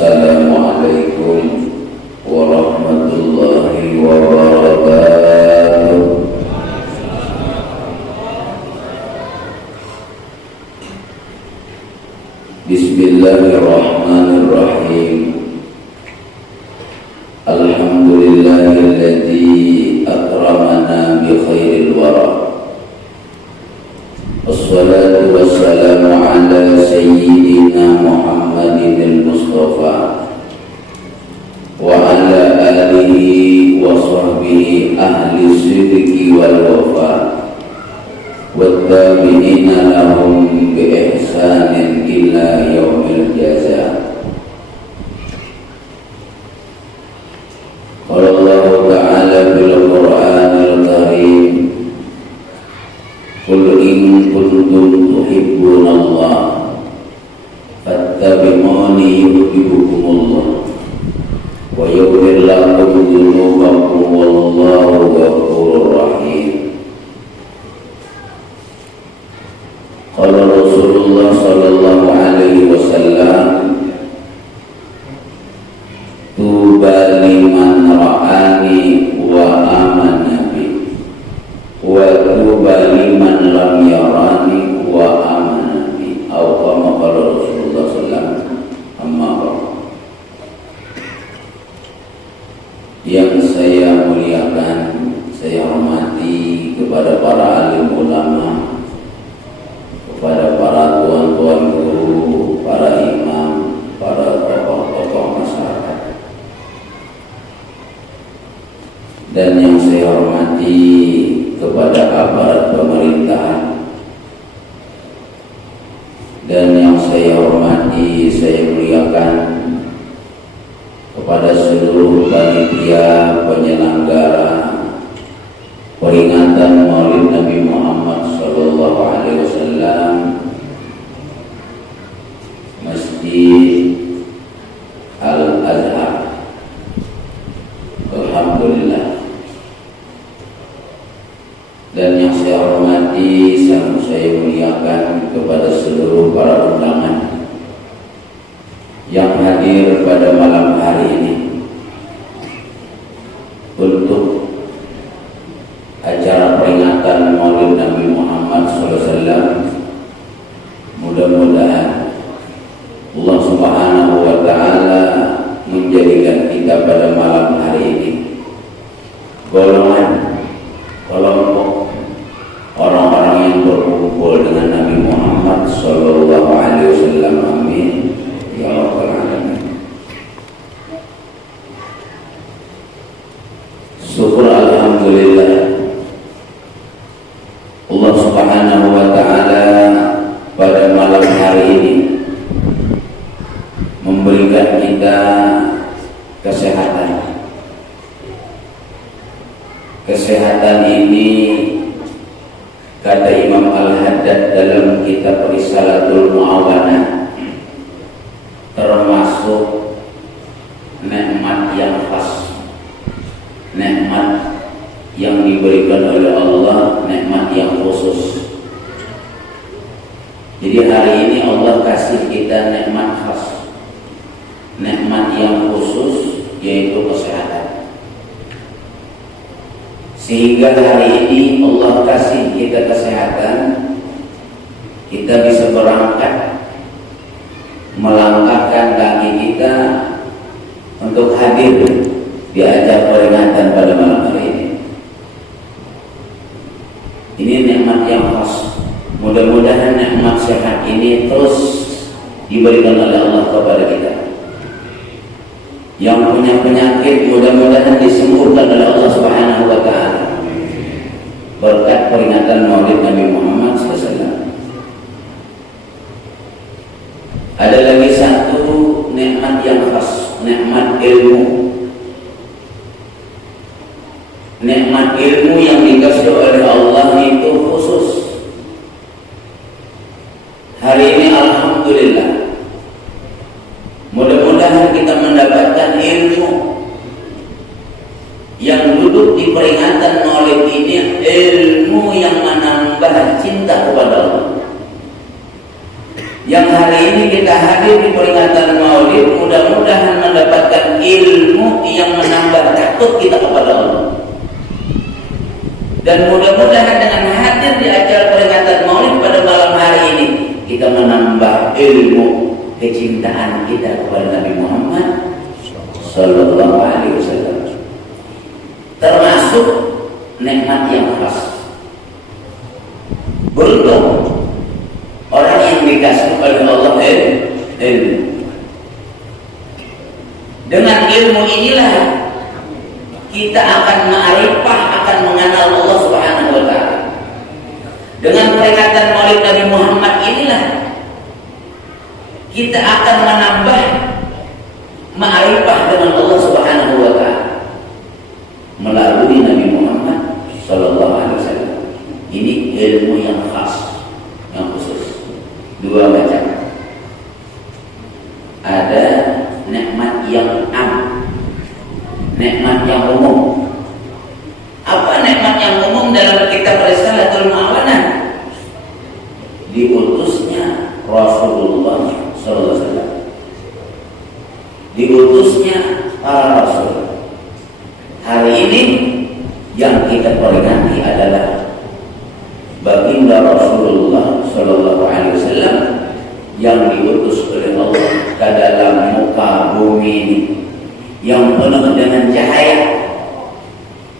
Assalamualaikum warahmatullahi wabarakatuh. Bismillahirrahmanirrahim. Alhamdulillahilladzi akramana bi khairil wara. Wassalatu wassalamu ala sayyidina Muhammadin al-Mustafa wa ala alihi wa sahbihi ahli sidqi wal wafa wattabi'ina lahum bi ihsanin ila yaumil jaza. Qala Allah ta'ala fil Qur'anil Karim, qul in kuntum tuhibbunallaha fattabi'uni yuhibbukumullah wa yaghfir lakum dzunubakum wallahu ghafurur rahim. Qala Rasulullah sallallahu alaihi wasallam, tuba liman ra'ani wa amana bi, wa tuba liman lam yarani wa amana bi, atau kama qala Rasulullah sallallahu alaihi wasallam. Amma ba'd. Yang saya muliakan, saya hormati kepada para alim ulama, kepada para tuan-tuan guru, para imam, para tokoh-tokoh masyarakat, dan yang saya hormati kepada aparat pemerintahan, dan yang saya hormati, saya muliakan kepada seluruh panitia penyelenggara peringatan Maulid Nabi Muhammad sallallahu alaihi wasallam Masjid Al-Azhar. Alhamdulillah. Dan yang saya hormati, saya muliakan kepada seluruh para undangan yang hadir pada malam hari ini untuk acara peringatan Maulid Nabi Muhammad SAW. Mudah-mudahan Allah Subhanahu wa Ta'ala menjadikan kita pada malam hari ini golongan kelompok orang-orang yang berkumpul dengan Nabi Muhammad Sallallahu Alaihi Wasallam. Amin ya rabbal alamin. Syukur alhamdulillah, Allah Subhanahu wa Ta'ala pada malam hari ini memberikan kita kesehatan. Kesehatan ini, kata Imam Al-Haddad dalam kitab Risalatul Mu'awanah, termasuk nikmat yang khas, nikmat yang diberikan oleh Allah, nikmat yang khusus. Jadi hari ini Allah kasih kita nikmat khas, nikmat yang khusus, yaitu kesehatan. Sehingga hari ini Allah kasih kita kesehatan, kita bisa berangkat, melangkahkan kaki kita untuk hadir di acara peringatan pada malam hari ini. Ini nikmat yang khas. Mudah-mudahan nikmat sehat ini terus diberikan oleh Allah kepada kita. Yang punya penyakit mudah-mudahan disembuhkan oleh Allah Subhanahu wa Ta'ala berkat peringatan Maulid Nabi Muhammad SAW. Ada lagi satu nikmat yang khas, nikmat ilmu. Nikmat ilmu yang dikasih oleh Allah itu khusus. Hari ini alhamdulillah, mudah-mudahan kita mendapatkan ilmu yang duduk di peringatan Maulid ini, ilmu yang menambah cinta kepada Allah. Yang hari ini kita hadir di peringatan Maulid, mudah-mudahan takut kita kepada Allah. Dan mudah-mudahan dengan hadir di acara peringatan Maulid pada malam hari ini, kita menambah ilmu kecintaan kita kepada Nabi Muhammad Sallallahu Alaihi Wasallam. Termasuk nikmat yang khas. Beruntung orang yang dikasih oleh Allah ilmu. Dengan ilmu inilah kita akan ma'rifah, akan mengenal Allah Subhanahu wa taala. Dengan peringatan Maulid Nabi Muhammad inilah kita akan menambah ma'rifah dengan Allah Subhanahu wa taala melalui Nabi Muhammad sallallahu alaihi wasallam. Ini ilmu yang khas, yang khusus. Dua macam. Ada nikmat yang am, nikmat yang umum. Apa nikmat yang umum dalam kitab Risalatul Ma'awanah? Diutusnya Rasulullah sallallahu alaihi wasallam. Diutusnya para rasul. Hari ini yang kita peringati adalah baginda Rasulullah sallallahu alaihi wasallam yang diutus oleh Allah ke dalam muka bumi ini, yang penuh dengan cahaya,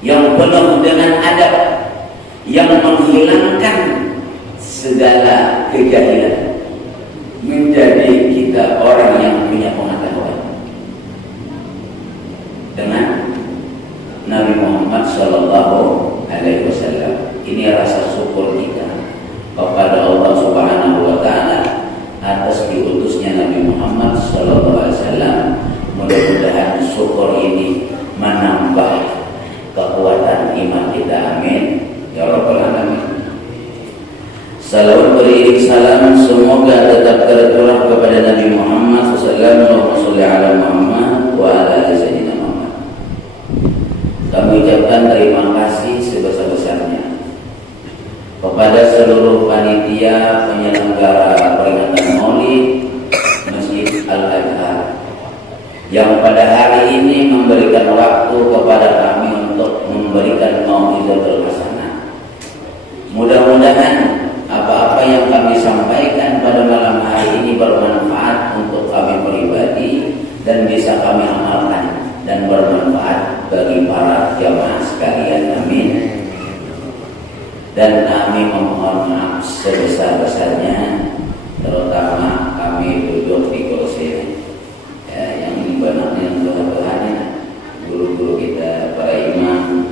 yang penuh dengan adab, yang menghilangkan segala kejahilan, menjadi kita orang yang punya pengetahuan. Dengan Nabi Muhammad sallallahu alaihi wasallam, ini rasa syukur kita kepada Allah Subhanahu wa taala atas diutusnya Nabi Muhammad sallallahu alaihi wasallam. Mudah-mudahan syukur ini menambah kekuatan iman kita. Amin ya rabbal alamin. Salawat beriring salam semoga tetap tercurah kepada Nabi Muhammad sallallahu alaihi wasallam. Allahumma sholli ala Muhammad wa ala ali sayyidina Muhammad. Kami ucapkan terima kasih sebesar-besarnya kepada seluruh panitia penyelenggara peringatan Maulid Masjid Al-Azhar yang pada hari ini memberikan waktu kepada kami untuk memberikan mau'izatul hasanah. Mudah-mudahan apa-apa yang kami sampaikan pada malam hari ini bermanfaat untuk kami pribadi dan bisa kami amalkan dan bermanfaat bagi para jamaah sekalian. Amin. Dan kami memohon maaf sebesar-besarnya, terutama kami duduk di kursi yang benarnya Tuhan-Tuhannya, guru-guru kita, para imam,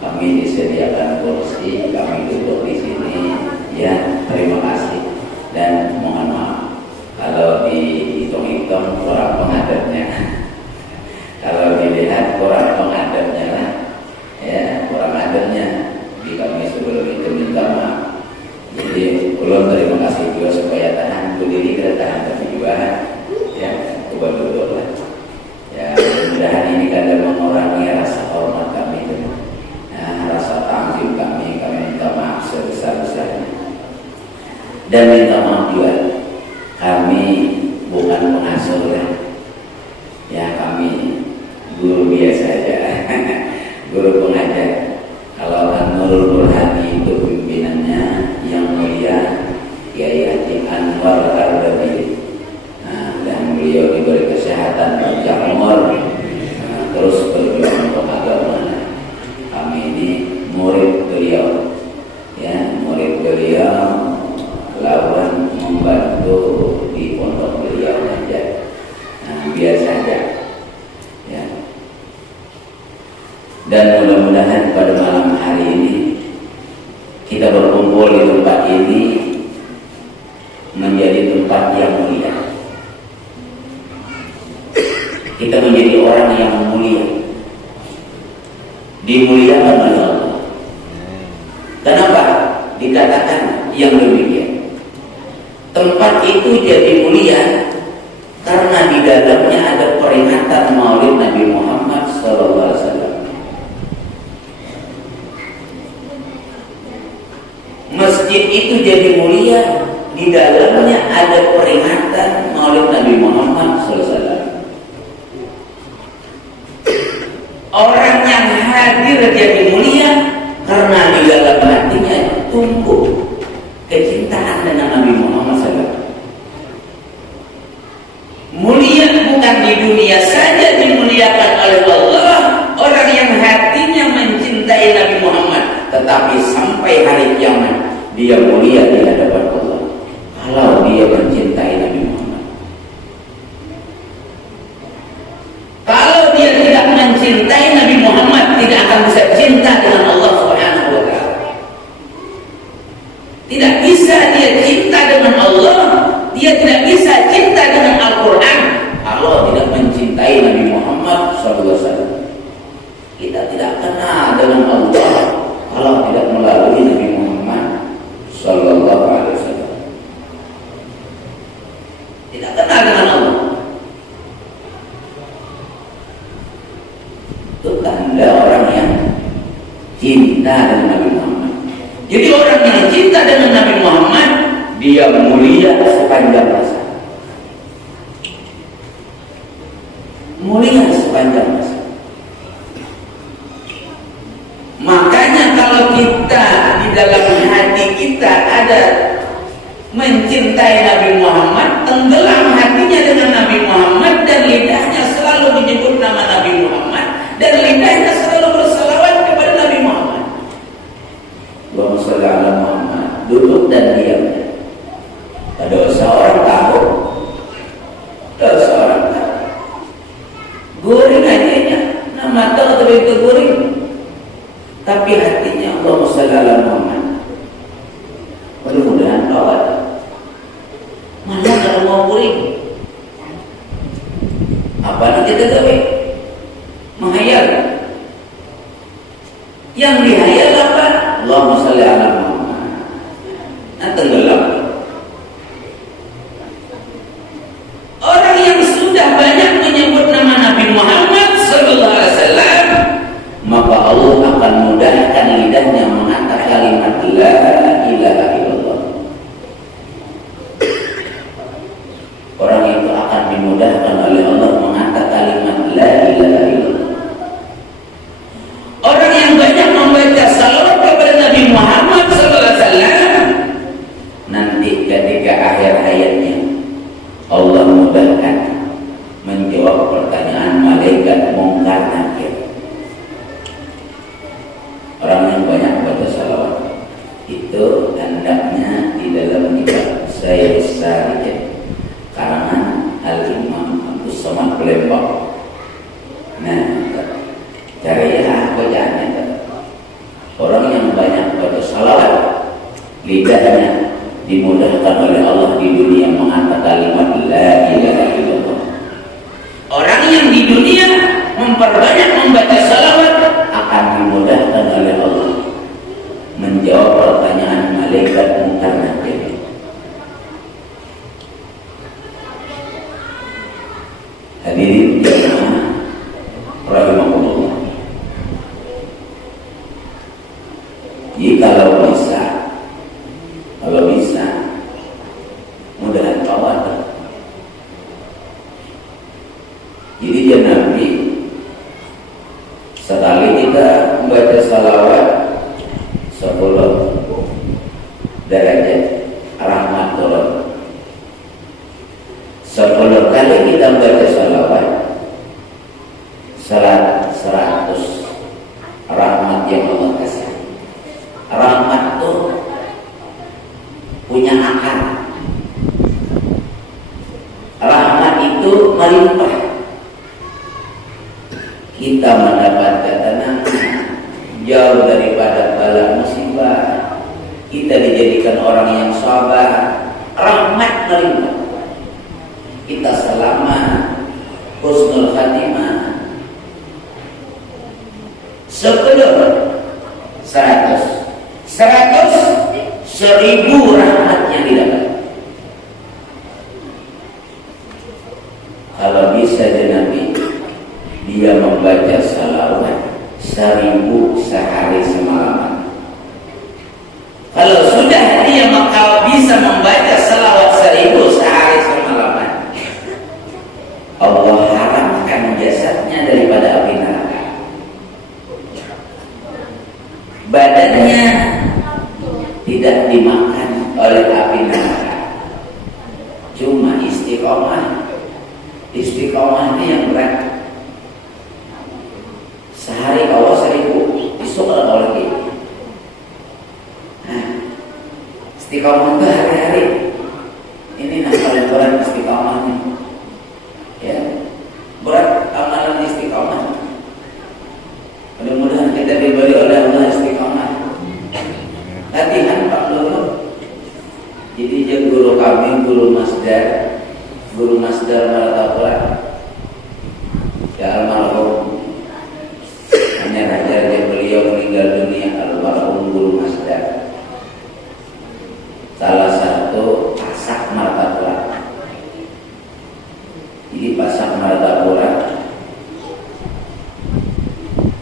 kami disediakan kursi, kami duduk di sini. Ya, terima kasih dan mohon maaf kalau dihitung-hitung kurang pengadabnya. Kalau dilihat kurang pengadabnya lah, ya kurang adabnya. Jadi kami sebelum itu minta maaf. Jadi ulun terima kasih juga supaya tahan berdiri, kita tahan tapi juga ya coba duduk lah. Ya mudah-mudahan ini kadang mengurangi rasa hormat kami itu, nah, rasa tanggung kami minta maaf sebesar-besarnya. Dan minta maaf juga kami bukan pengasuh ya, kami guru biasa aja, guru pengajar. Kalau Nurul Burhani itu pimpinannya yang mulia Kiai Haji Anwar Al-Badiri. Nah, dan beliau diberi kesehatan panjang umur, terus berjuang untuk agama. Kami ini murid beliau, ya murid beliau, lawan membantu di pondok beliau aja. Nah, biasa aja. Dan mudah-mudahan pada malam hari ini kita berkumpul di tempat ini menjadi tempat yang mulia. Kita menjadi orang yang mulia, dimuliakan oleh Allah. Kenapa dikatakan yang demikian? Tempat itu jadi mulia karena di dalamnya ada peringatan Maulid Nabi Muhammad SAW. Masjid itu jadi mulia, di dalamnya ada peringatan Maulid Nabi Muhammad SAW. Orang dunia saja dimuliakan oleh Allah, orang yang hatinya mencintai Nabi Muhammad, tetapi sampai hari kiamat dia mulia di hadapan Allah kalau dia mencintai Nabi Muhammad. Kalau dia tidak mencintai Nabi Muhammad, tidak akan bisa cinta dengan Allah Subhanahu wa taala. Tidak bisa dia cinta dengan Allah, dia tidak bisa cinta dengan Al-Quran kalau tidak mencintai Nabi Muhammad SAW. Kita tidak kenal dengan Allah kalau tidak melalui Nabi Muhammad SAW. Tidak kenal dengan Allah. Itu tanda orang yang cinta dengan Nabi Muhammad. Jadi orang yang cinta dengan Nabi Muhammad, dia mulia sepanjang masa. Mulia sepanjang masa. Makanya kalau kita di dalam hati kita ada mencintai Nabi Muhammad, tenggelam hatinya dengan Nabi Muhammad, dan lidahnya selalu menyebut nama Nabi Muhammad, dan lidahnya selalu berselawat kepada Nabi Muhammad. Allahumma shalli ala Muhammad. Duduk dan diam. Ada seorang tahu, ada seorang tahu. Goreng aja, nama tahu tapi itu goreng. Tapi hatinya Allahumma shalli ala Muhammad. Mudah-mudahan kawat. Mana kalau mau goreng? Apa nanti kita gawe? Menghayal. Yang dihayal apa? Allahumma shalli ala Muhammad. Nah, tenggelam. Orang yang sudah banyak menyebut nama Nabi Muhammad SAW, maka Allah akan mudahkan lidahnya mengatakan kalimat la ilaha illallah. Orang itu akan dimudahkan oleh Allah mengatakan kalimat la ilaha illallah. Orang yang banyak membaca salawat kepada Nabi Muhammad SAW, nanti ketika akhir hayatnya Allah mudahkan menjawab pertanyaan malaikat mungkar nakir. Orang yang banyak baca salawat itu hendaknya di dalam kitab saya besar karangan Al-Imam Abdus Somad Palembang. Nah, caranya bacaannya. Orang yang banyak baca salawat, lidahnya dimudahkan oleh Allah di dunia mengatakan kalimat la ilaha illallah. Orang yang di dunia memperbanyak membaca salawat akan dimudahkan oleh Allah menjawab pertanyaan malaikat mungkar nakir. Hadirin jemaah rahimakumullah. Kalau bisa mudahan kawat. Jadi ya Nabi, sekali kita membaca salawat 10 derajat rahmat turun. 10 kali kita membaca salawat 100 rahmat yang Allah kasih. Rahmat itu punya akar. Rahmat itu melimpah. Kita mendapat ketenangan jauh daripada bala musibah. Kita dijadikan orang yang sabar. Rahmat melimpah. Kita selamat, husnul khatimah. 1000 rahmatnya didapat. Kalau bisa Nabi, dia membaca salawat 1000 sehari semalam. Kalau sudah dia maka bisa membaca salawat 1000 sehari semalam, Allah haramkan jasadnya daripada api neraka. Badannya tidak dimakan oleh api neraka, cuma istiqomah Istiqomah ini yang berat. Sehari kau 1000, besok kau lagi. Nah, istiqomah itu hari-hari. Ini yang paling berat istiqomahnya. Ya, berat amalan istiqomah. Mudah-mudahan kita diberi oleh Allah istiqomah. Latihan Pak Lulu. Jadi dia guru kami, guru Masdar Malatapura, ya almarhum. Hanya raja dia beliau meninggal dunia, almarhum guru Masdar. Salah satu pasak Malatapura. Jadi pasak Malatapura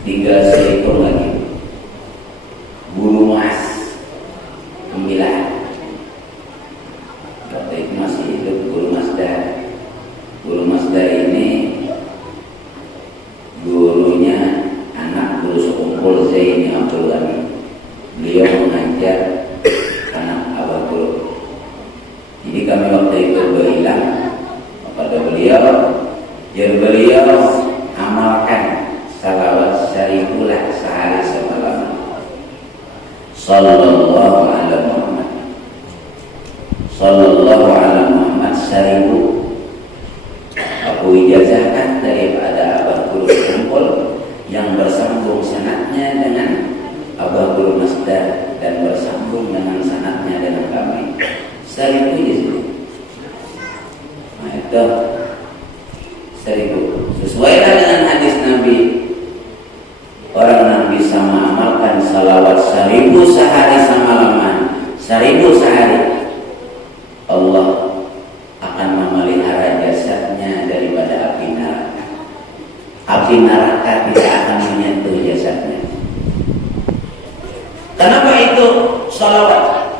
tinggal seekor lagi. Guru Mas Pembilaan. Waktu itu masih hidup guru Masdar. Guru Masdar ini gurunya anak guru sekumpul Zaini Abdul Ghani. Beliau mengajar anak abah guru. Jadi kami waktu itu berhilang kepada beliau. Jadi beliau amalkan salawat 1000 sehari semalam. Sallallahu alaihi Muhammad. Sallallahu alaihi Muhammad 1000. Aku ijazahkan daripada abah guru kumpul yang bersambung sanadnya dengan abah guru Masdar dan bersambung dengan sanadnya dengan kami. 1000 ijazah. Nah itu 1000. Sesuailah dengan hadis Nabi. Orang yang bisa mengamalkan salawat 1000 sehari semalaman, 1000 sehari, Allah akan memelihara jasadnya daripada api neraka. Api neraka tidak akan menyentuh jasadnya. Kenapa itu salawat?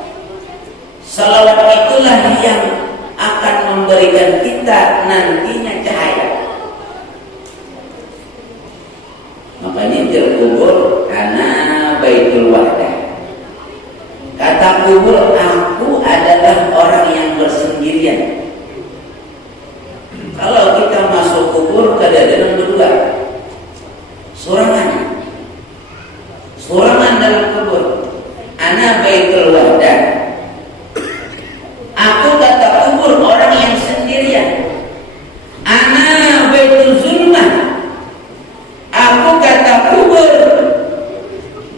Salawat itulah yang akan memberikan kita nantinya cahaya. Makanya terkubur ana baitul wahdah. Kata kubur, aku adalah orang yang bersendirian. Kalau kita masuk kubur kadang-kadang berdua, sorangan dalam kubur. Ana baitul wahdah. Aku kata kubur orang yang sendirian. Ana baitul zulmah. Aku kata kubur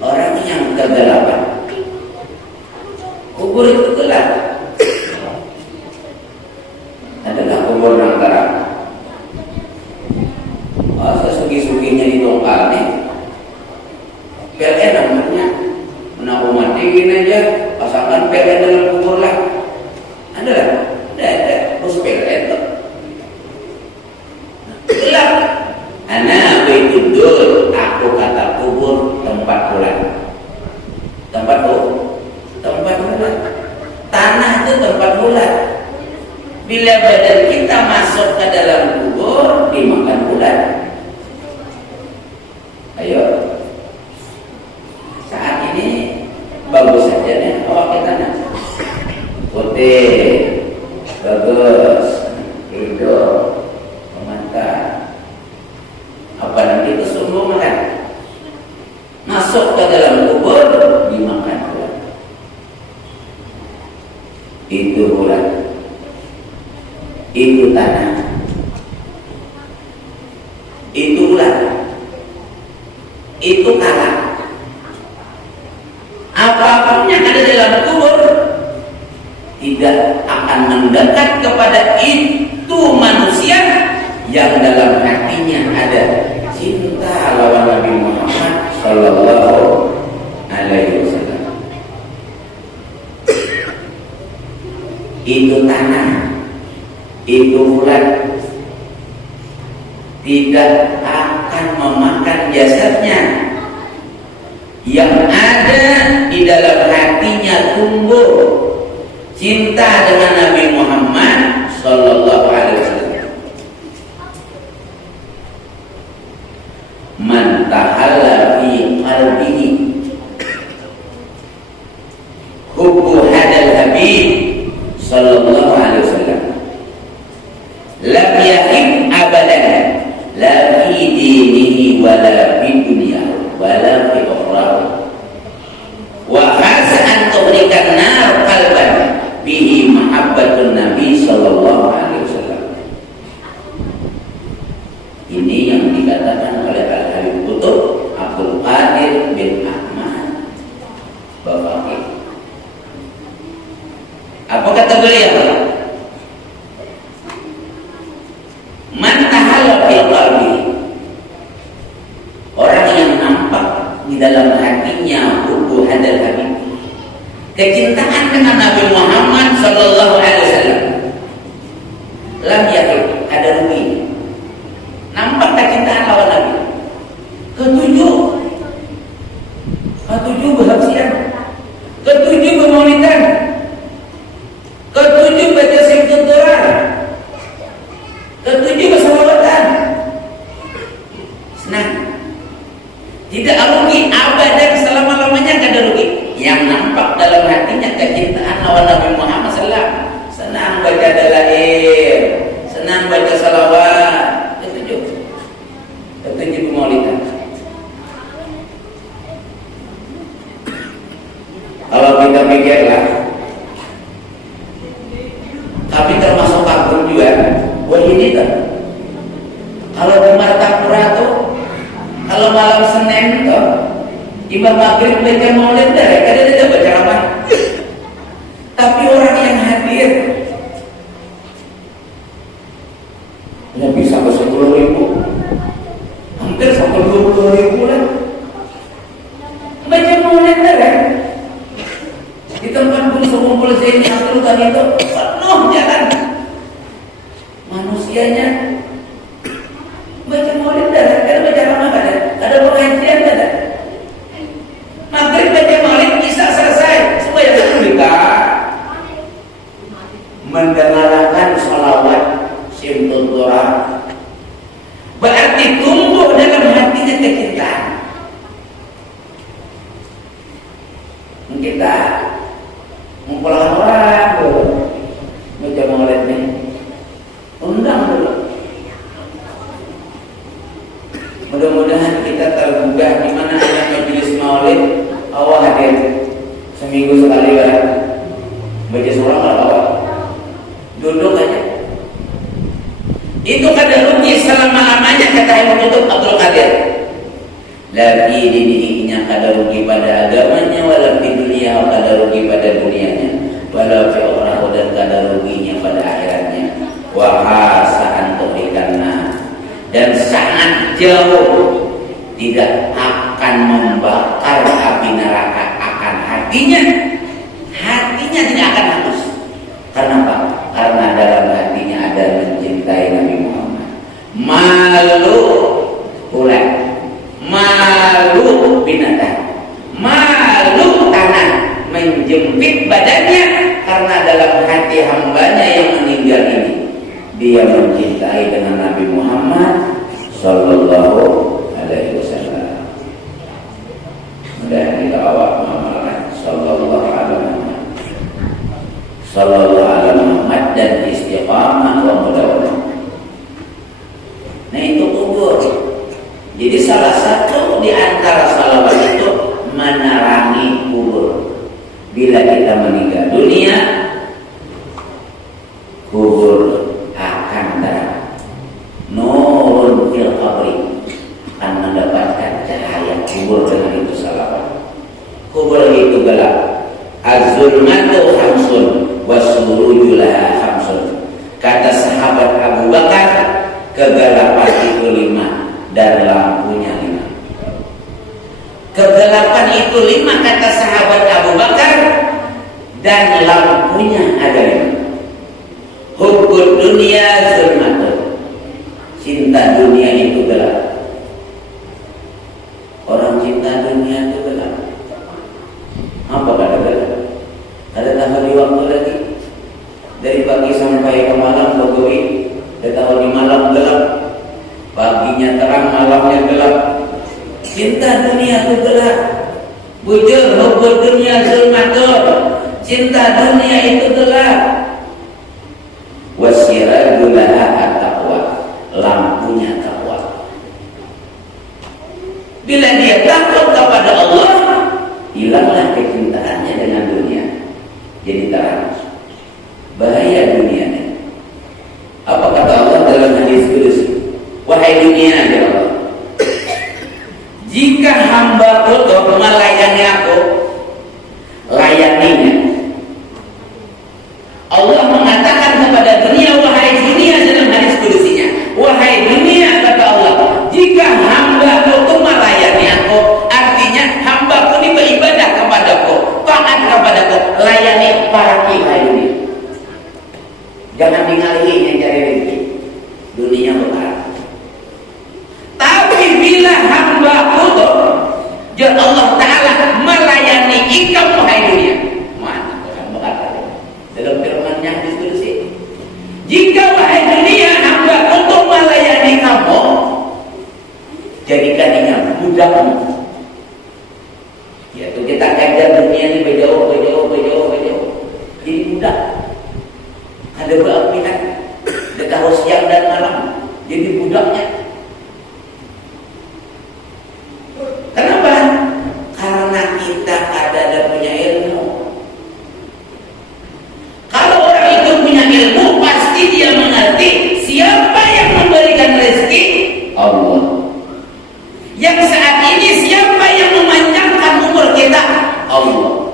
orang yang kegelapan. Kubur itu gelap. Adalah kubur yang terang. Sesugi-suginya di tongkal nih, PLN namanya. Menaku matiin aja, pasangkan PLN dalam kubur lah. Adalah, ada, terus PLN tuh. Gelap. Ana baitudul, aku kata kubur tempat bulan. Tempat bulan. Tanah itu tempat bulan. Bila badan kita masuk ke dalam kubur, dimakan bulan. Ayo. Saat ini bagus saja nih awak kita nih. Putih, bagus, hijau, mantap. Apa nanti itu sungguh makan? Masuk ke dalam kubur dimakan bulan. Itu bulan. Itu tanah. Itu bulan. Itu tanah. Apapun yang ada dalam kubur tidak akan mendekat kepada itu manusia yang dalam hatinya ada cinta lawan Nabi Muhammad Sallallahu Alaihi Wasallam. Itu tanah, itu bulan tidak akan memakan jasadnya. Yang ada di dalam hatinya tumbuh cinta dengan Nabi Muhammad Sallallahu Alaihi Wasallam. Man tahalla fi qalbihi hubbu hadal habib Sallallahu Alaihi Wasallam lam yahib Ini yang dikatakan oleh Al-Habib Qutb Abdul Qadir bin Ahmad Bafaqih. Apa kata beliau? Man tahalla fil qalbi, orang yang nampak di dalam hatinya hubbu hadal habib, kecintaan dengan Nabi Muhammad sallallahu alaihi wasallam, lam yakun ada rugi. Nampak kecintaan lawan Nabi. Ketujuh berhapsian, ketujuh bermaulidan, ketujuh baca sifat Quran, ketujuh bersalawatan. Senang. Tidak rugi abadan, selama-lamanya tidak rugi. Yang nampak dalam hatinya kecintaan lawan Nabi Muhammad sallallahu alaihi wasallam, senang baca dalail, senang baca salawat. Ketujuh maulidan. Kalau kita pikirlah, tapi termasuk kagum juga. Wah ini tuh, kalau di Martapura tuh, kalau malam Senin tuh, imam maghrib baca maulid dah, kadang dia baca apa? Tapi orang yang hadir, lebih sampai 10.000, hampir sampai 20.000 lah. Baca maulid dah kan? Di tempat kumpul Zaini Abdul tadi itu penuh jalan. Manusianya baca maulid dah, ada baca apa dah? Ada pengajian dah. Maghrib baca maulid, isya selesai, semua yang mereka mendengarkan salawat simtul Quran. Berarti tumbuh dalam hatinya kecintaan. Kita ngumpulkan orang dulu, baca maulid nih, undang dulu. Mudah-mudahan kita tergugah di mana ada majelis maulid, awal hadir seminggu sekali lah. Baca surah nggak apa-apa, duduk aja. Itu kada rugi selama-lamanya, kata Habib Qutb Abdul Qadir. Lagi didiknya kada rugi pada agamanya, walau di dunia kada rugi pada dunianya, walau fi ukhrahu dan kada ruginya pada akhiratnya. Wa hasa'an tuhrikanna, dan sangat jauh tidak akan membakar api neraka akan hatinya. Hatinya tidak akan hangus. Kenapa? Karena dalam hatinya ada mencintai Nabi Muhammad. Malu ulat, malu binatang, malu tanah menjepit badannya, karena dalam hati hambanya yang meninggal ini dia mencintai dengan Nabi Muhammad sallallahu alaihi wasallam. Mudah kita awak Muhammad sallallahu alaihi wasallam, sallallahu alaihi Muhammad, dan istiqamah wa mudawalah. Nah itu kubur. Jadi salah satu di antara salawat itu menerangi kubur. Bila kita meninggal dunia, kubur akan terang. Nurun fil qabri, akan mendapatkan cahaya kubur dengan itu salawat. Kubur itu gelap. Az-zulmatu khamsun was-suruju laha khamsun. Kata sahabat Abu Bakar, kegelapan itu 5 dan lampunya 5. Kegelapan itu 5 kata sahabat Abu Bakar, dan lampunya ada 5. Hubbud dunia zulmatun, cinta dunia itu gelap. Orang cinta dunia itu gelap. Apa kata gelap? Ada tambah di waktu lagi, dari pagi sampai ke malam begitu. Kita tahu di malam gelap, paginya terang, malamnya gelap. Cinta dunia itu gelap. Bujur hubbud dunia zulmatun, cinta dunia itu gelap. Wasirajul laha at-taqwa, lampunya takwa. Bila dia takut kepada Allah, hilanglah kecintaannya dengan dunia, jadi terang. Bahaya dunianya. Apa kata Allah dalam hadis qudsi? Wahai wahai dunia ya Allah, jika hamba itu melayani aku, layaninya. Allah mengatakan kepada dunia, wahai dunia, dalam hadis kudusinya, wahai dunia, kata Allah, jika hamba itu melayani aku, artinya hamba ini beribadah kepadaku, taat kepadaku, layani para kiai dunia. Jangan tinggalin yang cari rezeki dunia berharap. Tapi bila hamba itu ya Allah Ta'ala melayani ikam wahai dunia, mana orang berkata dalam firman-Nya hadis qudsi, jika wahai dunia hamba untuk melayani kamu, jadikannya budakmu. Yaitu kita kajar dunia ini berjauh, jadi budak. Ada beberapa pihak dekat siang dan malam jadi budaknya. Kenapa? Karena kita ada dan punya ilmu. Kalau orang itu punya ilmu, pasti dia mengerti siapa yang memberikan rezeki, Allah. Yang saat ini siapa yang memanjangkan umur kita, Allah.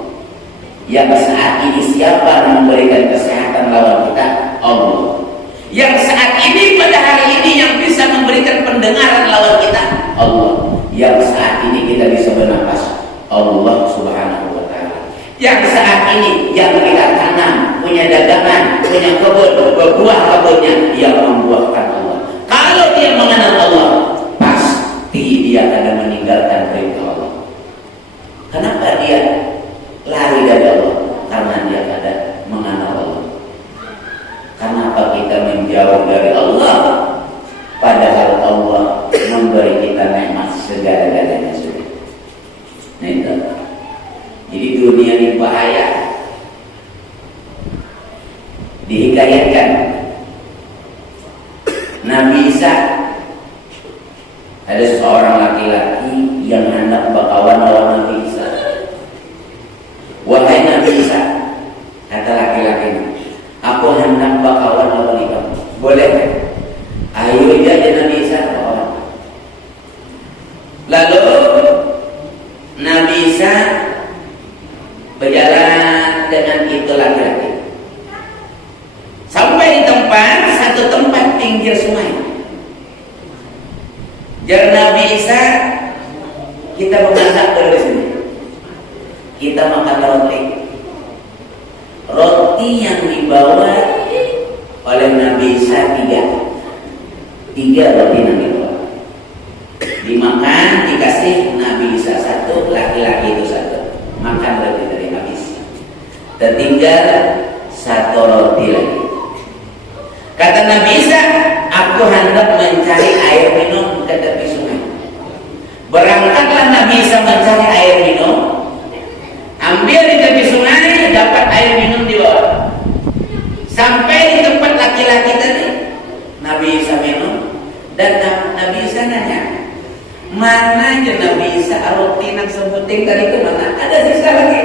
Yang saat ini siapa yang memberikan kesehatan lawan kita, Allah. Yang saat ini pada hari ini yang bisa memberikan pendengaran lawan kita, Allah. Yang saat ini kita bisa bernapas, Allah Subhanahu wa Ta'ala. Yang saat ini yang kita tanam, punya dagangan, punya kebun, berbuah kebunnya, yang membuahkan Allah. Kalau dia mengenal Allah, pasti dia akan meninggalkan perintah Allah. Kenapa dia lari dari Allah? Karena dia ada mengenal Allah. Kenapa kita menjauh dari Allah? Padahal Allah memberi kita nikmat segala-galanya sudah. Nah itu. Jadi dunia ini bahaya. Dihikayatkan Nabi Isa, ada seorang laki-laki yang hendak berkawan lawan Nabi Isa. Wahai Nabi Isa, kata laki-laki, aku hendak berkawan lawan kamu. Boleh? Ayo aja Nabi Isa kawan. Lalu Nabi Isa berjalan dengan itu laki-laki sampai di satu tempat pinggir sungai. Jar Nabi Isa, kita memasak dari sini. Kita makan roti yang dibawa oleh Nabi Isa tiga roti Nabi bawa. Dimakan, dikasih Nabi Isa satu, laki-laki itu satu. Makan roti dari Nabi Isa. Tertinggal satu roti lagi. Kata Nabi Isa, aku hendak mencari air minum ke tepi sungai. Berangkatlah Nabi Isa mencari air minum. Ambil di tepi sungai, dapat air minum di bawah. Sampai di tempat laki-laki tadi, Nabi Isa minum. Dan Nabi Isa nanya, mana aja Nabi Isa roti yang sebuting tadi itu mana? Ada sisa lagi.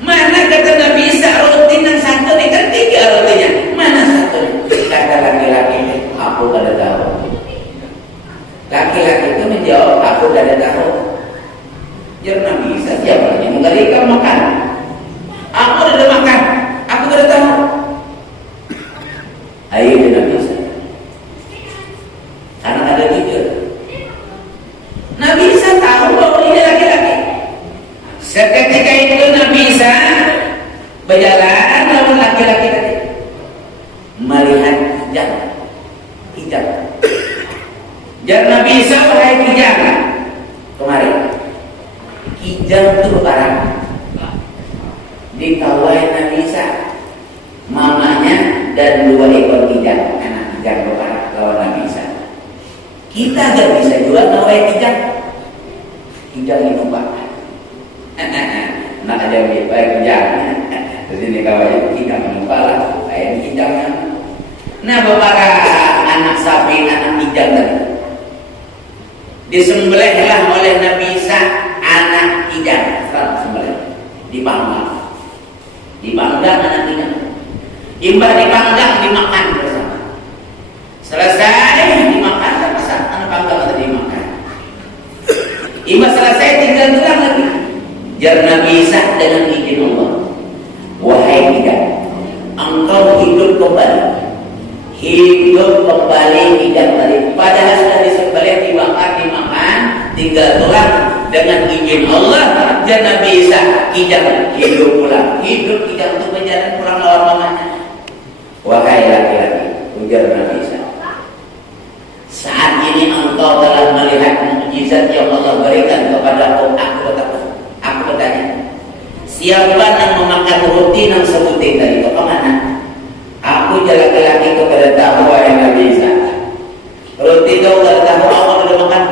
Mana kata Nabi Isa roti yang satu ini kan tiga rotinya. Mana satu? Kata laki-laki, aku kada tahu. Laki-laki itu menjawab, aku kada tahu. Jadi Nabi Isa siapa yang memberikan makan? Aku udah makan, aku kada tahu. Ayo Nabi Isa. Karena ada jujur. Nabi Isa tahu bahwa ini laki-laki. Seketika itu Nabi Isa berjalan lawan laki-laki tadi, melihat hijab. Jar Nabi Isa, wahai hijab, kemarin hijab itu barang dikawai Nabi Isa, mamanya dan 2 ekor hijab, anak hijab berbarang lawan Nabi Isa. Kita gak bisa jual kawai hijab ini Pak. Nak ada baik hijabnya. Terus ini kawai hijab menumpah lah, kayak hijabnya. Nah beberapa anak sapi, anak hijab tadi disembelihlah oleh Nabi Isa anak hijab, sembelih dipanggang anak hijab, imbah dipanggang dimakan bersama. Selesai dimakan, Jar Nabi Isa dengan izin Allah, wahai tidak, engkau hidup kembali, tidak balik. Padahal sudah disembelih, dibakar, dimakan, tinggal tulang. Dengan izin Allah, Jar Nabi Isa kijang hidup pulang, hidup kijang untuk berjalan pulang lawan mamanya. Wahai laki-laki, ujar Nabi Isa, saat ini engkau telah melihat mukjizat yang Allah berikan kepada aku bertanya, siapa yang memakan roti yang sebuting tadi itu kemana? Aku laki-laki kepada tahu wahai Nabi Isa, roti kau tidak tahu aku sudah makan.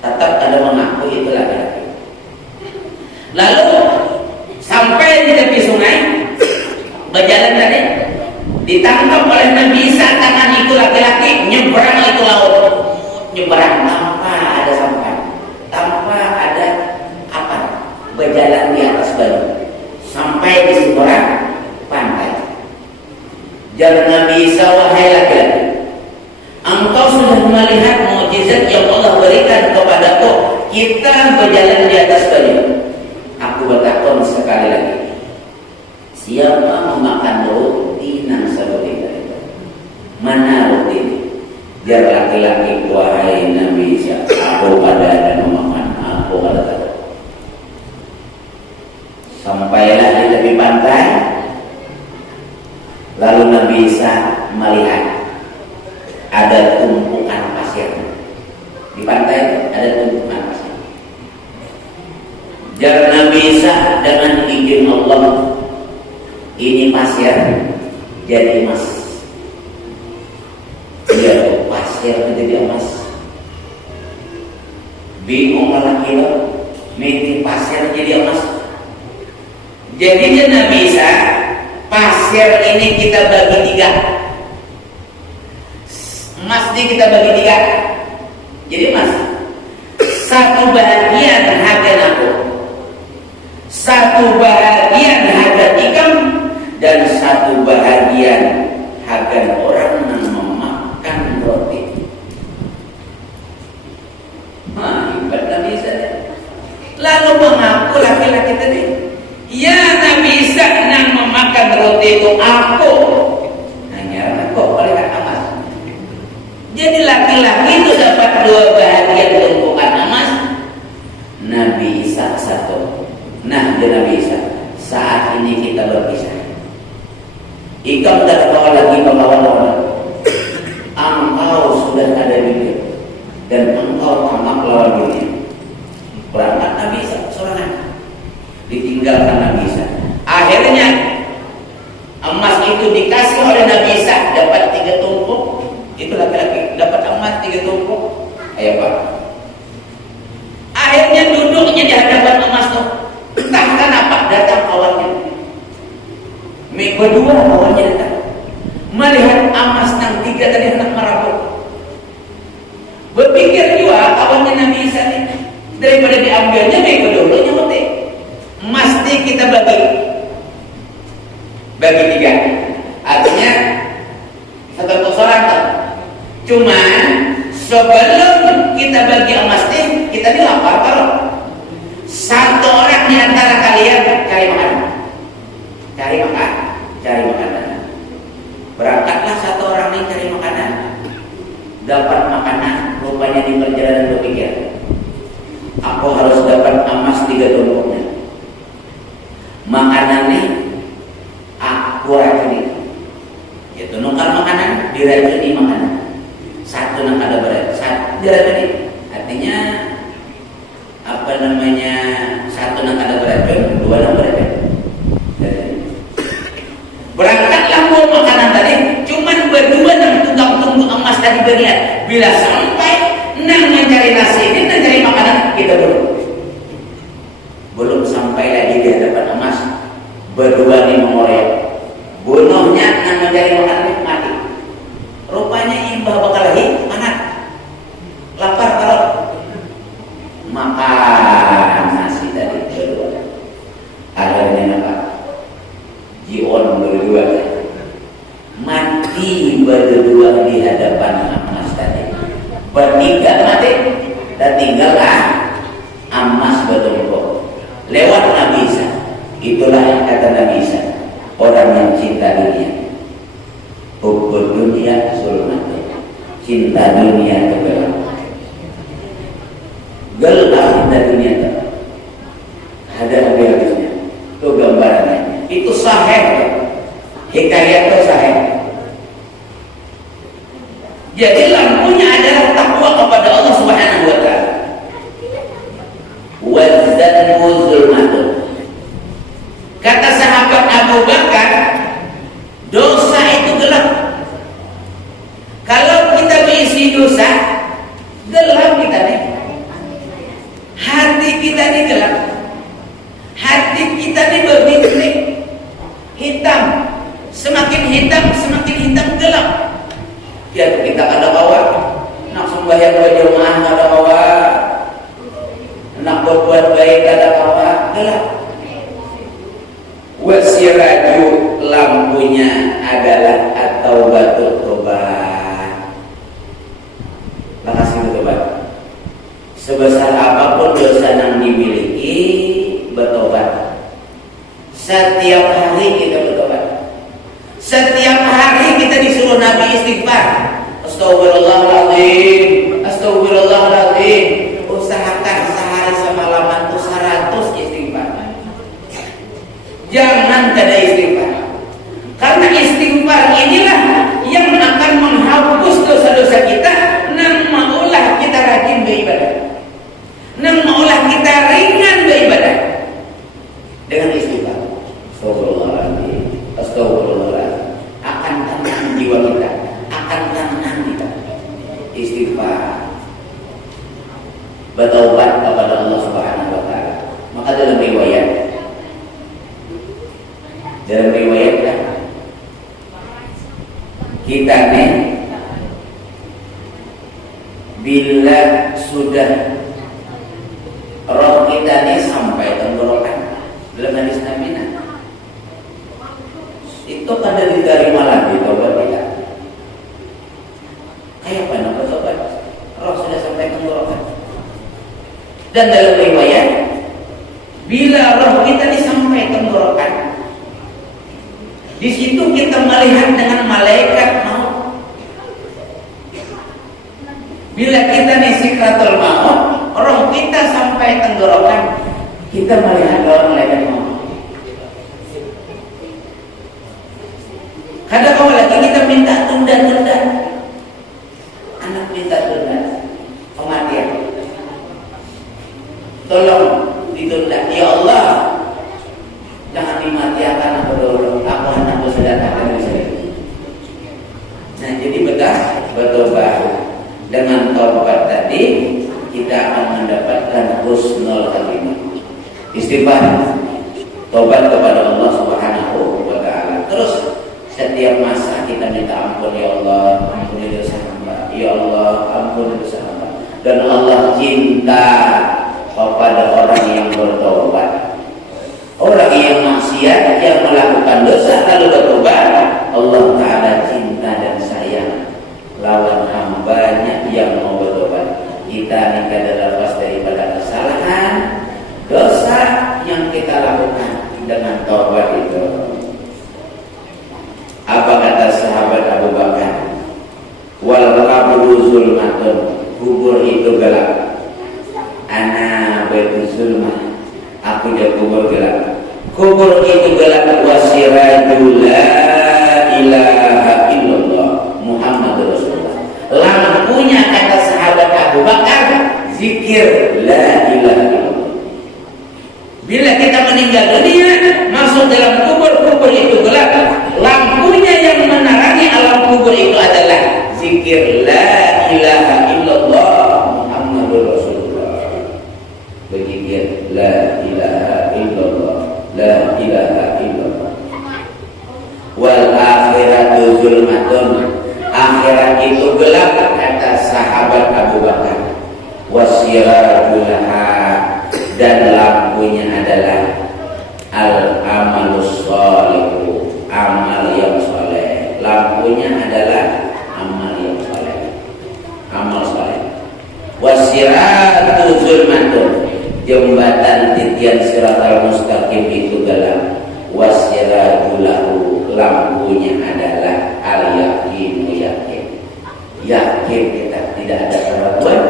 Tetap ada mengaku itu laki-laki. Lalu sampai di tepi sungai, berjalan tadi, ditangkap oleh Nabi Isa, tangan itu laki-laki nyebrang itu laut, nyebrang tanpa ada sampan, tanpa ada kapal, berjalan di atas batu sampai di seberang pantai. Jar Nabi Isa, wahai laki-laki, engkau sudah melihat mukjizat yang Allah berikan kepadaku. Kita berjalan di atas batu. Aku bertakon sekali lagi, siapa memakan roti nang seperti itu? Mana roti ini? Jar laki-laki, wahai Nabi Isa, aku pada ada memakan, aku pada tahu. Sampailah di tepi pantai. Lalu Nabi Isa melihat ada tumpukan pasir. Di pantai ada tumpukan pasir. Jar Nabi Isa dengan izin Allah, ini pasir jadi emas. Ya, pasir menjadi emas. Bingung lelaki lo, mesti pasir jadi emas. Jadi Nabi Isa, pasir ini kita bagi 3. Emas ini kita bagi 3. Jadi emas, satu bahagian harga aku, satu bahagian harga ikam, dan satu bahagian harga orang yang memakan roti. Hebat Nabi Isa. Lalu mengaku laki-laki tadi, ya Nabi Isa yang memakan roti itu aku. Hanya aku oleh emas. Jadi laki-laki itu dapat 2 bahagian tumpukan emas, Nabi Isa 1. Nah, dia Nabi Isa, saat ini kita berpisah. Ikam tidak bawa lagi lawan. Engkau sudah ada dunia dan engkau tamak lawan dunia. Berangkat Nabi Isa sorangan, ditinggalkan Nabi Isa. Akhirnya emas itu dikasih oleh Nabi Isa, dapat 3 tumpuk. Itu laki-laki dapat emas 3 tumpuk. Ayo Pak. Akhirnya duduknya di hadapan emas tuh. Entah kenapa datang kawannya. Berdua kawannya datang. Melihat emas yang 3 tadi hendak merabuk. Berpikir juga kawannya Nabi Isa ini, daripada diambilnya dulunya mati. Mesti kita bagi 3. Artinya satu orang tuh. Cuma sebelum kita bagi emas ini, kita ini lapar kalau satu orang di antara kalian cari makanan. Berangkatlah satu orang ini cari makanan, dapat makanan. Rupanya di perjalanan berpikir, aku harus dapat emas 3 tumpuknya. Makanannya aku racuni, yaitu nukar makanan, diracuni makanan. Satu nang ada berat, satu diracuni. Artinya apa namanya? Satu nang ada beracun, 2 nang beracun. Berangkatlah mau makanan tadi, cuman berdua nang tunggu emas tadi berlihat. Bila sampai nang mencari nasi ini, mencari makanan, kita belum sampai lagi di hadapan emas. Berdua ini mengorek, bunuhnya nang mencari makanan mati. Rupanya imbah bakal lagi panas, lapar kalau makan nasi tadi berdua. Akhirnya apa? Jion berdua mati berdua di hadapan emas tadi. Bertiga mati dan tinggallah emas bertumpuk. cinta dunia itu gelap. Gelap cinta dunia itu. Ada habisnya. Itu gambarannya. Itu sahih. Hikayat itu sahih. Jadi lampunya adalah takwa kepada Allah Subhanahu wa taala. Wadzannu zulmatun. Kata sahabat Abu Bakar, dosa itu gelap. Kalau kita berisi dosa, gelap kita nih. Hati kita nih gelap. Hati kita nih berbintang hitam. Semakin hitam gelap. Ya kita kada bawa nak sembahyang berjamaah kada bawa, nak berbuat baik kada bawa, gelap. Wasiraju lampunya adalah at-taubatul tobat. Makasih bertobat. Sebesar apapun dosa yang dimiliki, bertobat. Setiap hari kita bertobat. Setiap hari kita disuruh Nabi istighfar. Astagfirullahaladzim, astagfirullahaladzim. Usahakan sehari semalaman itu 100 istighfar. Jangan kada istighfar. Karena istighfar inilah yang akan menghapus dosa-dosa kita, dan maulah kita rajin beribadah, dan maulah kita ringan beribadah dengan istighfar. Astagfirullahaladzim, astagfirullahaladzim. Akan tenang jiwa kita, akan tenang kita. Istighfar, bertaubat kepada Allah Subhanahu wa taala. Maka dalam riwayat kan, kita nih bila sudah roh kita nih sampai tenggorokan dalam hadis Nabi itu kada diterima lagi tobat kita. Kayak apa nak bertobat? Roh sudah sampai tenggorokan. Dan dalam riwayat, bila roh kita nih sampai tenggorokan, di situ kita melihat dengan malaikat maut. Bila kita nih sikratul maut, roh kita sampai tenggorokan, kita melihat malaikat maut. Kadang lagi kita minta tunda-tunda. Anak minta tunda kematian. Tolong ditunda. Ya Allah, jangan dimatikan aku dulu. Aku hanya bisa datang dari sini. Nah, jadi bertobat. Dengan tobat tadi kita akan mendapatkan husnul khatimah. Istighfar, tobat kepada Allah Subhanahu wa taala. Terus setiap masa kita minta ampun, ya Allah, ampuni dosa hamba. Ya Allah, ampuni dosa hamba. Dan Allah cinta kepada orang yang bertobat. Orang yang maksiat, yang melakukan dosa lalu bertobat, Allah Ta'ala cinta dan sayang lawan hambanya yang mau bertobat. Kita ini kada lepas daripada kesalahan, dosa yang kita lakukan dengan tobat itu. Apa kata sahabat Abu Bakar? Wal qabru zulmatun, kubur itu gelap. Ana baitu zulmah, aku dia kubur gelap. Kubur itu gelap. Wasirajul la ilaha illallah Muhammadur Rasulullah. Lampunya kata sahabat Abu Bakar, zikir la ilaha illallah. Bila kita meninggal dunia, masuk dalam kubur, kubur itu gelap. Lampunya yang menerangi alam kubur itu adalah zikir la ilaha illallah Muhammadur Rasulullah. Berzikir la ilaha illallah, la ilaha illallah. Wal akhiratu zulmatun, akhirat itu gelap kata sahabat Abu Bakar. Wasirajulaha, dan lampunya adalah al amalus sholihu, amal yang soleh. Lampunya adalah amal yang soleh, amal soleh. Wasiratu zulmatun, jembatan titian siratal mustaqim itu gelap. Wasirajulahu, lampunya adalah al yaqinu, yakin. yakin kita, tidak ada keraguan,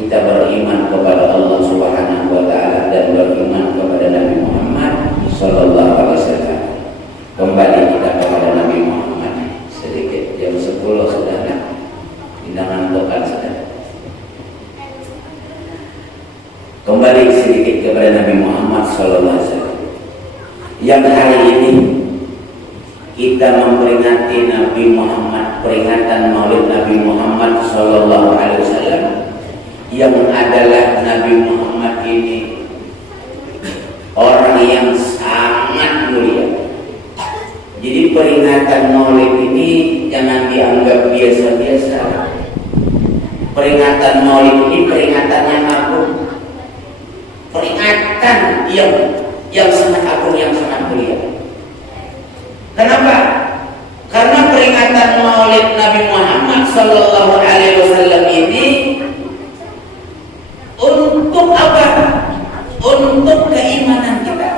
kita beriman kepada Allah Subhanahu wa taala dan beriman kepada Nabi Muhammad sallallahu alaihi wasallam. Kembali kita kepada Nabi Muhammad. Sedikit jam 10 sudah kan? Undangan tokan sudah. Kembali sedikit kepada Nabi Muhammad sallallahu alaihi wasallam. Yang hari ini kita memperingati Nabi Muhammad, peringatan Maulid Nabi Muhammad sallallahu alaihi wasallam, yang adalah Nabi Muhammad ini orang yang sangat mulia. Jadi peringatan Maulid ini jangan dianggap biasa-biasa. Peringatan Maulid ini peringatan yang agung, peringatan yang sangat agung, yang sangat mulia. Kenapa? Karena peringatan Maulid Nabi Muhammad sallallahu alaihi wasallam ini untuk apa? Untuk keimanan kita.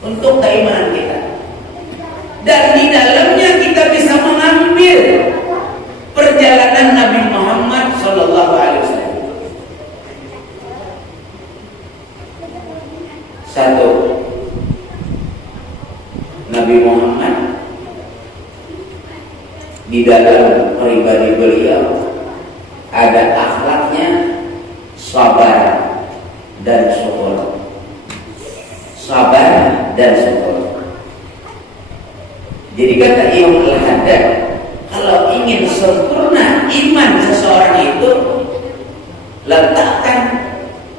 Untuk keimanan kita. Dan di dalamnya kita bisa mengambil perjalanan Nabi Muhammad sallallahu alaihi wasallam. Satu, Nabi Muhammad di dalam pribadi beliau ada akhlaknya sabar dan syukur. Sabar dan syukur. Jadi kata Imam Al-Haddad, kalau ingin sempurna iman seseorang itu, letakkan,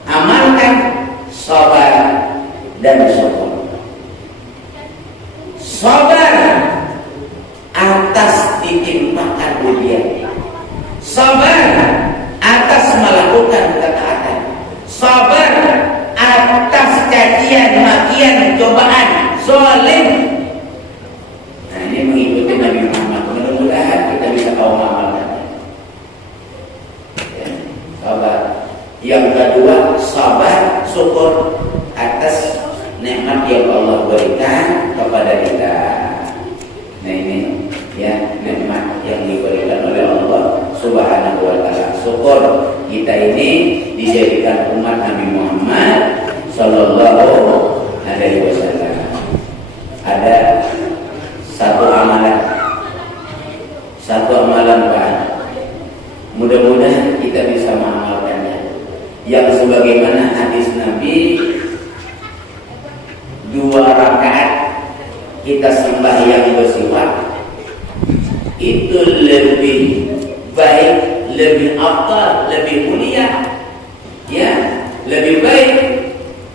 amalkan sabar dan syukur. Sabar atas ditimpakan ujian, sabar atas melakukan ketaatan, sabar atas cacian, makian, cobaan, zalim. Nah, ini mengikuti Nabi Muhammad. Mudah-mudahan kita bisa mengamalkan. Ya, sabar. Yang kedua, sabar syukur atas nikmat yang Allah berikan kepada kita. Nah ini ya, nikmat yang diberikan oleh Allah Subhanahu wa taala. Syukur kita ini dijadikan umat Nabi Muhammad sallallahu alaihi wasallam. Ada satu amalan Pak. Mudah-mudahan kita bisa mengamalkannya. Yang sebagaimana hadis Nabi, 2 rakaat kita sembahyang bersiwak itu lebih baik, lebih afdal, lebih mulia, ya, lebih baik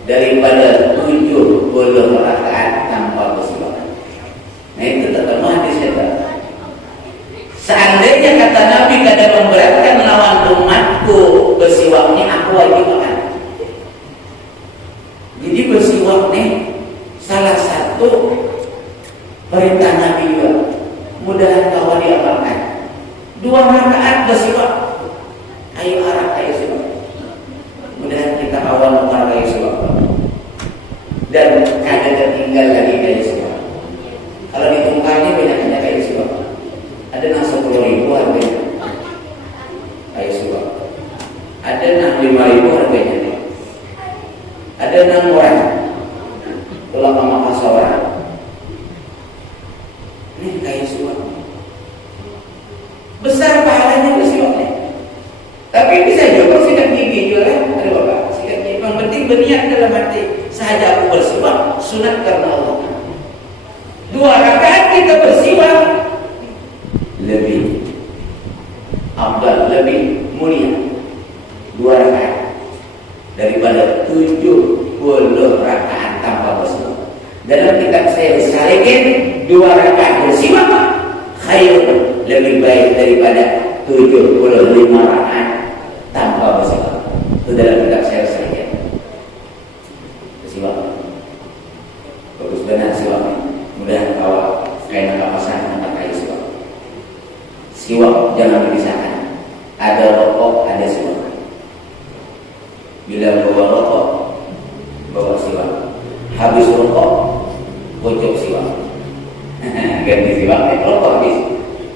daripada 70 rakaat tanpa bersiwak. Nah itu ketemu hadisnya. Seandainya kata Nabi kada memberatkan lawan umatku bersiwaknya, aku wajibkan. Jadi bersiwak nih salah satu perintah Nabi juga. Mudah kawan diamalkan. 2 rakaat bersiwak. Ayo arah ayo siwak. Mudah kita awal menghargai siwak. Dan kada tertinggal lagi dari siwak. Kalau ditungkangnya banyaknya kayak siwak. Ada yang 10.000 harganya kayak siwak. Ada yang 5.000 harganya. Ada yang murah. Kalau sama kasawan ini kayak siwak besar pahalanya bersiwaknya. Tapi bisa juga sikat gigi juga kan, ada bapak sikat gigi. Yang penting berniat dalam hati, saja aku bersiwak sunat karena Allah. 2 rakaat kita bersiwak lebih afdal, lebih mulia 2 rakaat daripada 70 rakaat tanpa bersiwak. Dalam kitab saya Salikin, 2 rakaat bersiwak khair, lebih baik daripada 75 rakaat tanpa bersiwak. Itu dalam kitab saya Salikin. Bersiwak bagus benar siwaknya. Mudah awak kain kapasan tempat kayu siwak. Siwak jangan dipisahkan. Ada rokok, ada siwak. Bila bawa rokok, bawa siwak. Habis rokok, pojok siwak. Ganti siwak, rokok habis.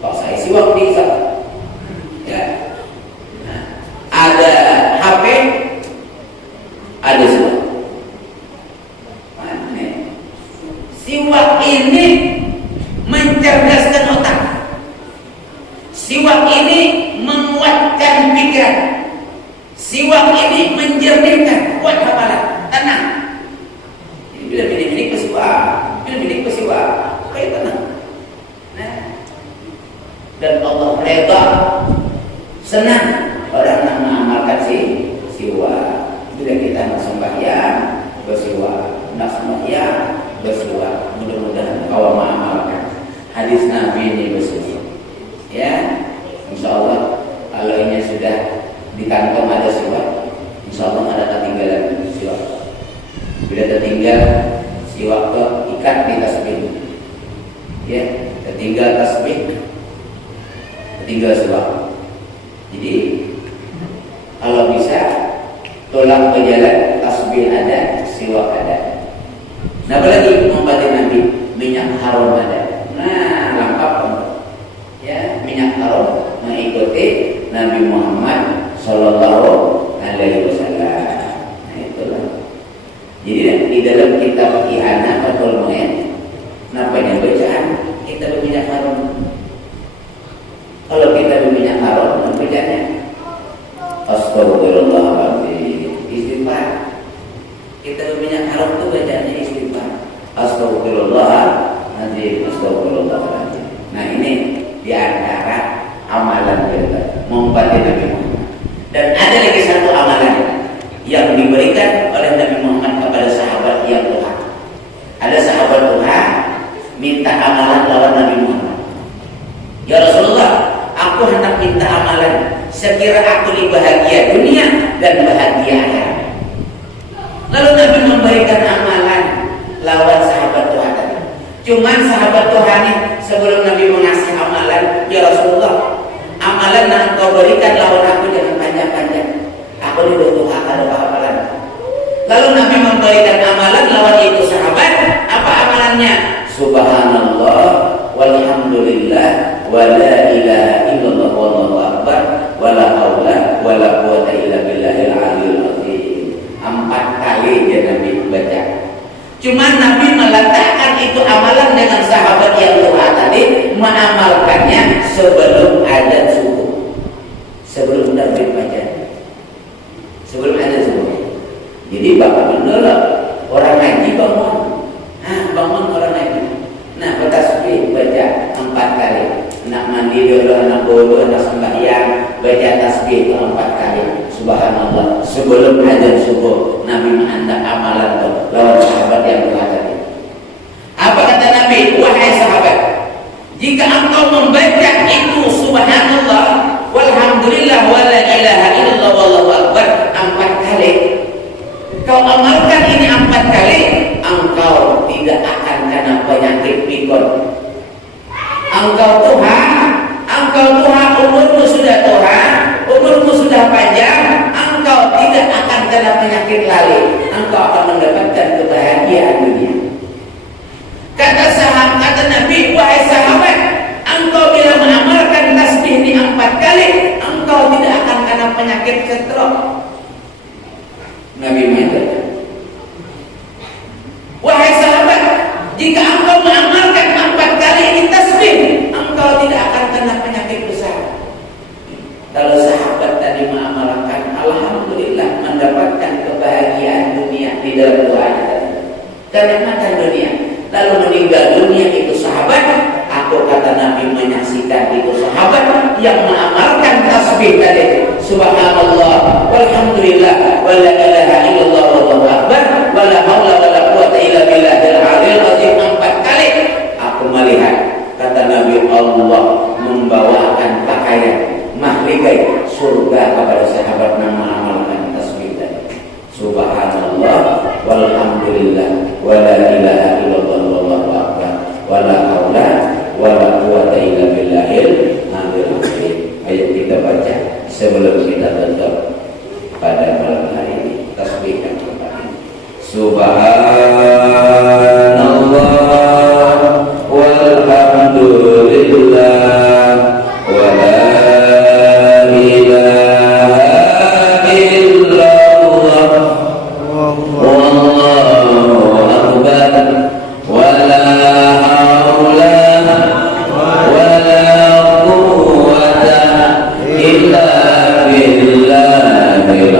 Pak saya siwak bisa. Siwak ini menjernihkan, buat hafalan, tenang. Jadi bila milik bersiwak, kayak tenang. Nah. Dan Allah reda, senang orang yang mengamalkan siwak. Bila kita nak sembahyang bersiwak, nak sembahyang bersiwak. Mudah-mudahan kau mengamalkan hadis Nabi ini bersiwak. Ya, insya Allah kalau ini sudah di kantong ada siwak, insya Allah ada ketinggalan siwak. Bila tertinggal siwak ke ikat di tasbih, ya, tertinggal tasbih, tertinggal siwak. Jadi kalau bisa tolak berjalan, tasbih ada, siwak ada. Nah, apalagi membaca Nabi, minyak harum ada. Nah, lengkap ya, minyak harum mengikuti Nabi Muhammad Sallallahu Alaihi Wasallam. Nah, itulah. Jadi di dalam kitab Ihana Fathul Mu'in, namanya bacaan kita berminyak harum. Kalau kita berminyak harum, bacaannya Astagfirullahaladzim, istighfar. Kita berminyak harum itu bacaannya istighfar. Astagfirullahaladzim, Astagfirullahaladzim. Nah, ini di antara amalan kita membaca Nabi Muhammad. Dan ada lagi satu amalan yang diberikan oleh Nabi Muhammad kepada sahabat yang Tuhan. Ada sahabat Tuhan minta amalan lawan Nabi Muhammad. Ya Rasulullah, aku hendak minta amalan sekira aku di bahagia dunia dan bahagia akhirat. Lalu Nabi memberikan amalan lawan sahabat Tuhan tadi. Cuman sahabat Tuhan ini sebelum Nabi mengasih amalan, ya Rasulullah, amalan yang kau berikan lawan aku jangan panjang-panjang. Aku dibutuhkan ada amalan. Lalu Nabi memberikan amalan lawan itu sahabat. Apa amalannya? Subhanallah walhamdulillah wa la ilaha illallah wallahu akbar wa la haula wa la quwwata illa billahil aliyil azim. 4 kali dia Nabi baca. Cuma Nabi meletakkan itu amalan dengan sahabat yang tua tadi, mengamalkannya sebelum azan subuh, sebelum Nabi baca, sebelum azan subuh. Jadi bapak bener orang ngaji bangun, bangun orang ngaji. Nah, bertasbih baca 4 kali. Nak mandi dulu, nak bodoh, nak sembahyang, baca tasbih 4 kali. Subhanallah. Sebelum azan subuh, Nabi menghantar amalan itu lawan sahabat yang berkata. Apa kata Nabi? Wahai sahabat, jika engkau membaca itu Subhanallah walhamdulillah wa la ilaha illallah wallahu akbar 4 kali, kau amalkan ini 4 kali, engkau tidak akan kena penyakit pikun. Engkau Tuhan, umurmu sudah Tuhan, umurmu sudah panjang, engkau tidak akan kena penyakit lali, engkau akan mendapatkan kebahagiaan dunia. Kata Nabi, wahai sahabat, engkau bila mengamalkan tasbih ini 4 kali, engkau tidak akan kena penyakit stroke. Nabi mengatakan, wahai sahabat, jika engkau mengamalkan 4 kali ini tasbih, engkau tidak akan kena penyakit besar. Kalau sahabat tadi mengamalkan, alhamdulillah mendapatkan kebahagiaan dunia di dalam doanya tadi, kenikmatan dunia. Lalu meninggal dunia itu sahabat. Aku kata Nabi menyaksikan itu sahabat yang mengamalkan tasbih tadi, Subhanallah walhamdulillah wa la ilaha illallah wallahu akbar wa la haula wa la quwwata illa billahil aliyil azim 4 kali. Aku melihat, kata Nabi, Allah membawakan pakaian mahligai surga kepada sahabat yang mengamalkan tasbih tadi, Subhanallah walhamdulillah wa la ilaha illallah wallahu akbar wa la haula wa la quwwata illa billahil aliyil azim. Ayo kita baca sebelum kita tutup pada malam hari ini tasbih yang pertama. Subhanallah walhamdulillah wa la ilaha illallah wallahu akbar wa la haula wa la quwwata illa billahil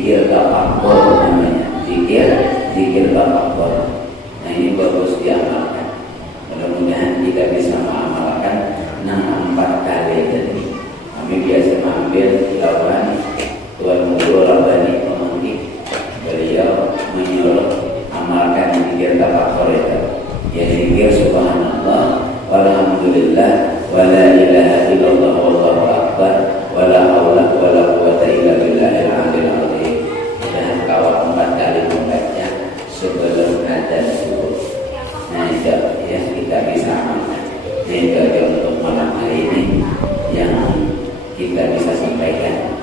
zikir tafakkur namanya, zikir tafakkur. Nah ini bagus diamalkan. Mudah-mudahan kita bisa mengamalkan 4 kali tadi. Kami biasa mengambil lawan Tuan Guru Rabbani Pemangkit. Beliau menyuruh amalkan zikir tafakkur itu. Ya zikir subhanallah, walhamdulillah, wala ilaha illallah, wallahu akbar, wala haula wala quwata illa billahil aliyil azim. Dan kawat 4 kali membaca sebelum adzan subuh. Nah itu ya kita bisa amalkan. Itu aja untuk malam hari ini yang kita bisa sampaikan.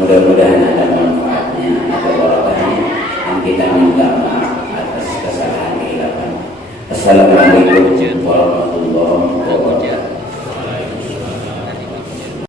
Mudah-mudahan ada manfaatnya, ada barokahnya, dan kita minta maaf atas kesalahan kehilapan. Assalamualaikum warahmatullahi wabarakatuh.